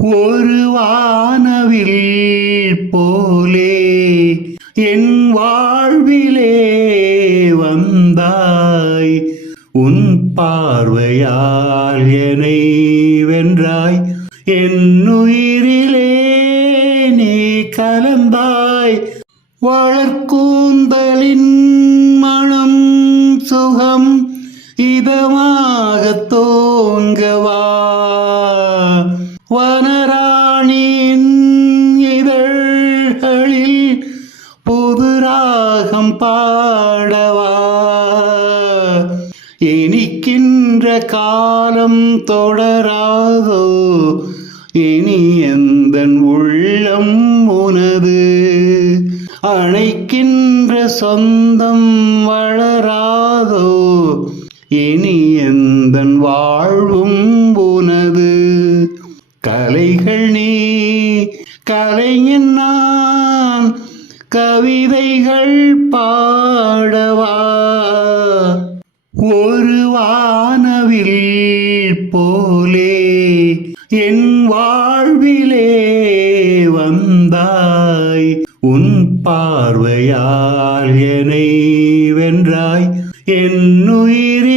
ஒரு வானவில் போலே என் வாழ்விலே வந்தாய். உன் பார்வையால் என்னை வென்றாய். என் உயிரிலே நீ கலந்தாய். வளர்க்கூந்தலின் மனம் சுகம் இதமாக தோங்கவா. வனராணியின் இதழ்களில் புது ராகம் பாடவா. இனிக்கின்ற காலம் தொடராதோ. இனி எந்தன் உள்ளம் உனது. அணைக்கின்ற சொந்தம் வளராதோ. இனி எந்தன் வாழ்வும் உனது. கலைகள் நீ, கலைஞன் நான், கவிதைகள் பாடவா. ஒரு வானவில் போலே என் வாழ்விலே வந்தாய். உன் பார்வையால் என்னை வென்றாய். என் உயிர்